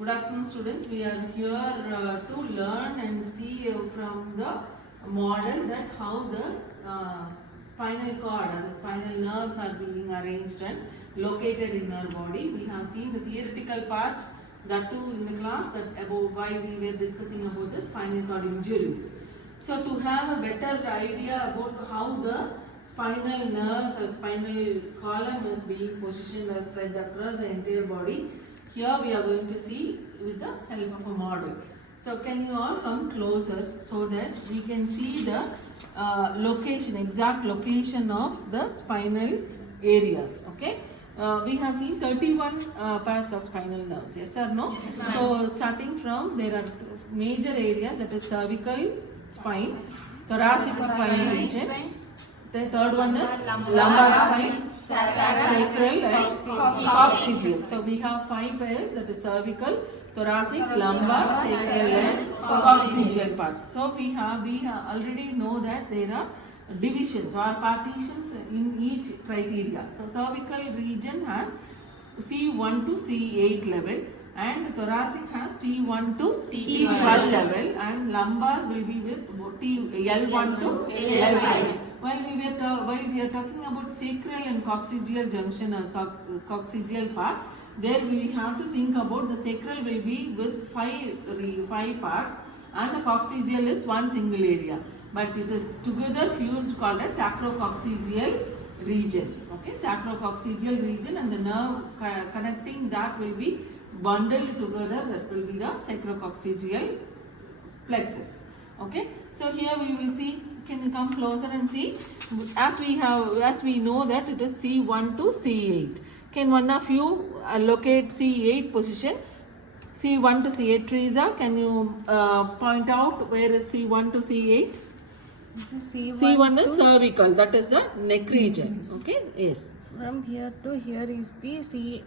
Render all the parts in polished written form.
Good afternoon, students. We are here to learn and see from the model that how the spinal cord and the spinal nerves are being arranged and located in our body. We have seen the theoretical part, that too in the class, that about why we were discussing about the spinal cord injuries. So to have a better idea about how the spinal nerves or spinal column is being positioned or spread across the entire body, here we are going to see with the help of a model. So can you all come closer so that we can see the location, exact location of the spinal areas. Okay. We have seen 31 pairs of spinal nerves. Yes or no? Yes, so starting from, there are major areas, that is cervical spine, thoracic spine region. The third one is lumbar spine, sacral and coccygeal. So we have 5 pairs, that is cervical, thoracic, lumbar, sacral and coccygeal parts. So we already know that there are divisions or partitions in each criteria. So cervical region has C1 to C8 level, and thoracic has T1 to T12 level, and lumbar will be with L1 to L5. While we are talking about sacral and coccygeal junction or coccygeal part, there we have to think about the sacral will be with 5 parts and the coccygeal is one single area. But it is together fused called as sacrococcygeal region. Okay, sacrococcygeal region, and the nerve connecting that will be bundled together, that will be the sacrococcygeal plexus. Okay, so here we will see. Can you come closer and see? As we know that it is C1 to C8. Can one of you locate C8 position? C1 to C8. Teresa, can you point out where is C1 to C8? C1 is cervical, that is the neck region. Okay, yes. From here to here is the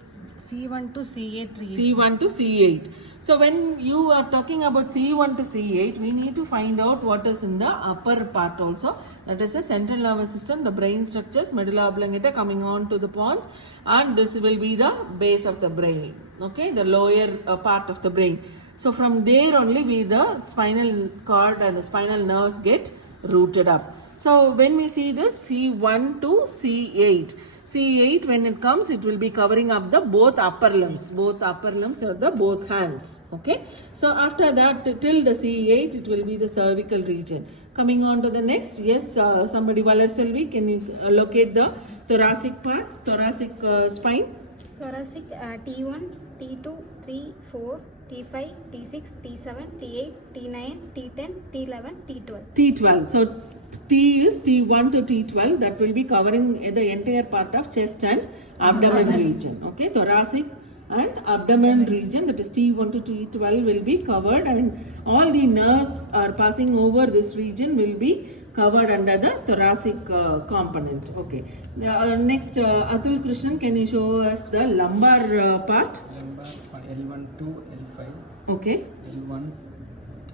C1 to C8 region. C1 to C8. So when you are talking about C1 to C8, we need to find out what is in the upper part also. That is the central nervous system, the brain structures, medulla oblongata coming on to the pons, and this will be the base of the brain. Okay, the lower part of the brain. So from there only the spinal cord and the spinal nerves get rooted up. So when we see this C1 to C8, C8 when it comes, it will be covering up the both upper limbs or the both hands. Okay. So after that till the C8, it will be the cervical region. Coming on to the next, yes, somebody, Valarselvi, can you locate the thoracic part, thoracic spine? Thoracic T1, T2, 3, 4, T5, T6, T7, T8, T9, T10, T11, T12. T12. So T is T1 to T12, that will be covering the entire part of chest and abdomen region. Okay, thoracic and abdomen region, that is T1 to T12 will be covered, and all the nerves are passing over this region will be covered under the thoracic component. Okay. Next, Atul Krishnan, can you show us the lumbar part? Lumbar L1 to L5. Okay. L1,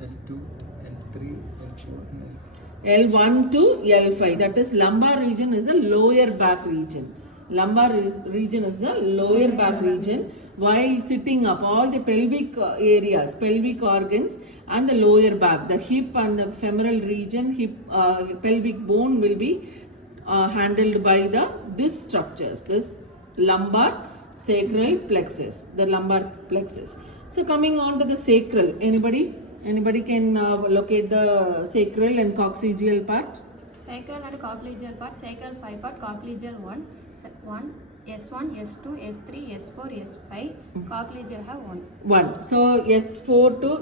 L2, L3, L4 and L5. L1 to L5, that is lumbar region is the lower back region. Lumbar region is the lower back region, while sitting up all the pelvic areas, pelvic organs and the lower back, the hip and the femoral region, pelvic bone will be handled by this structures, this lumbar sacral plexus, the lumbar plexus. So coming on to the sacral, anybody can locate the sacral and coccygeal part? Sacral and coccygeal part, sacral 5 part, coccygeal 1, S1, S2, S3, S4, S5, coccygeal have 1. So S1 to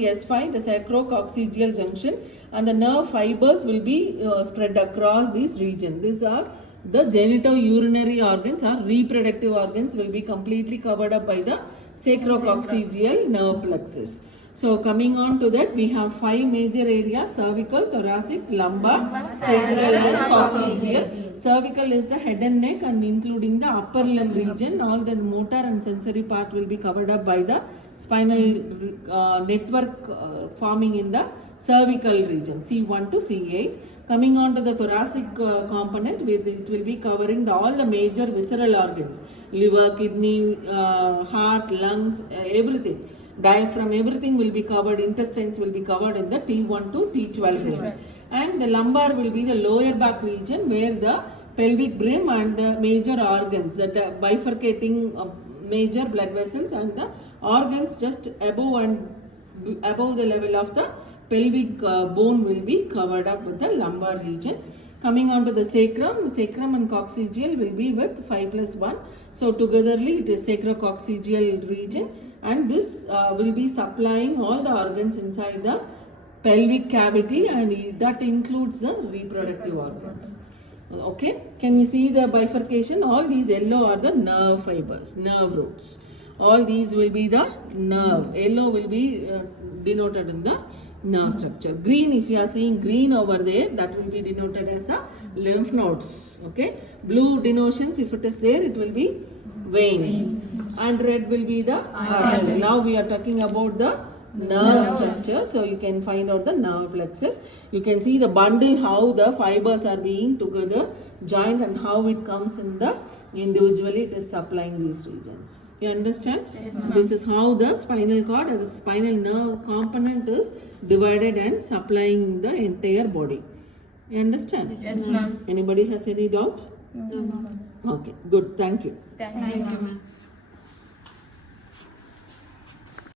S5, the sacrococcygeal junction, and the nerve fibers will be spread across this region. These are the genitourinary organs or reproductive organs will be completely covered up by the sacrococcygeal nerve plexus. So coming on to that, we have 5 major areas: cervical, thoracic, lumbar, sacral and coccygeal. Cervical is the head and neck and including the upper limb region. All the motor and sensory part will be covered up by the spinal network forming in the cervical region, C1 to C8. Coming on to the thoracic component, it will be covering all the major visceral organs, liver, kidney, heart, lungs, everything. Diaphragm, everything will be covered, intestines will be covered in the T1 to T12 range. And the lumbar will be the lower back region where the pelvic brim and the major organs, the bifurcating major blood vessels and the organs just above the level of the pelvic bone will be covered up with the lumbar region. Coming on to the sacrum and coccygeal will be with 5+1. So togetherly it is sacrococcygeal region, and this will be supplying all the organs inside the pelvic cavity, and that includes the reproductive organs. Okay, can you see the bifurcation? All these yellow are the nerve fibers, nerve roots. All these will be the nerve. Yellow will be denoted in the nerve structure. Green, if you are seeing green over there, that will be denoted as the lymph nodes. Okay, blue denotions, if it is there, it will be veins. And red will be the arteries. Now we are talking about the nerve structure, so you can find out the nerve plexus. You can see the bundle, how the fibers are being together joined and how it comes in the individually it is supplying these regions. You understand? Yes, This is how the spinal cord and the spinal nerve component is divided and supplying the entire body. You understand? Yes, ma'am. Anybody has any doubt? No. Okay, good. Thank you. Thank you, ma'am.